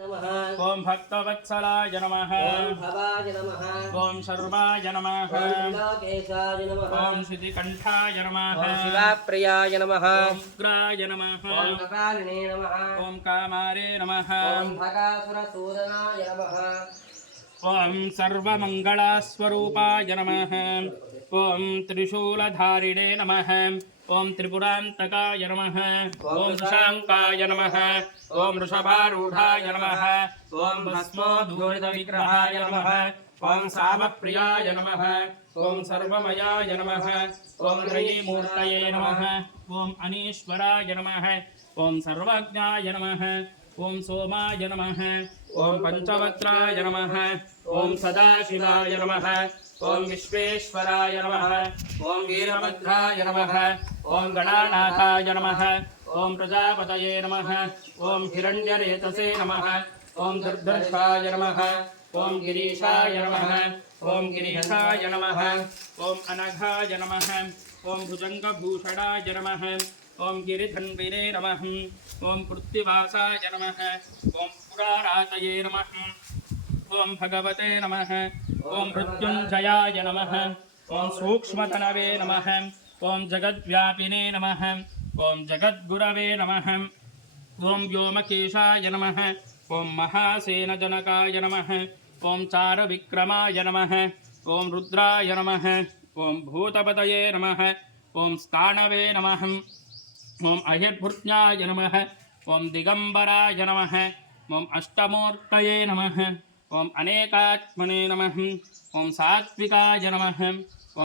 ओम भक्तवत्सलाय नमः। ओम भवाय नमः। ओम सर्वाय नमः। ओम लोकेशाय नमः। ओम श्रुतिकंठाय नमः। ओम शिवाप्रियाय नमः। ओम उग्राय नमः। ओम कपालिने नमः। ओम कामारे नमः। ओम भगासुरसूदनाय नमः। ओम सर्वमंगलस्वरूपाय नमः। ओम त्रिशूलधारिणे नमः। ओम त्रिपुरांतकाय नमः। ओम ऋषांकाय नमः। ओम वृषभारूढ़ाय नमः। ओम भस्मोद्धूलितविग्रहाय नमः। ओम सामप्रियाय नमः। ओम सर्वमयाय नमः। ओम त्रयीमूर्तये नमः। ओम अनीश्वराय नमः। ओम सर्वज्ञाय नमः। ओम सोमाय नमः। ओम पंचवक्त्राय नमः। ओम सदाशिवाय नमः। ओम विश्वेश्वराय नमः। ओम वीरभद्राय नमः। ओम गणानाथाय नमः। ओम प्रजापतये नमः। ओम हिरण्यरेतसे नमः। ओम दुर्धर्षाय नमः। ओम गिरीशाय नमः। ओम गिरीशाय नमः। ओम अनघाय नमः। ओम भुजंगभूषणाय नमः। ओम गिरिधन्विने नमः। ओम पृथ्वीवासाय नमः। ओम पुरारातये नमः। ओम भगवते नमः। ओम मृत्युंजयाय नमः। ओम सूक्ष्मतनवे नमः। ओम जगद्व्यापिने नमः। ओम जगद्गुरवे नमः। ओम व्योमकेशाय नमः। ओम महासेनजनकाय नमः। ओम चारविक्रमाय नमः। ओम रुद्राय नमः। ओम भूतपतये नमः। ओम स्थाणवे नमः। ओम अहिर्भृत्याय नमः। ओम दिगंबराय नमः। ओम अष्टमूर्तये नमः। ओम अनेकात्मने नमः। ओम सात्विकाय नमः।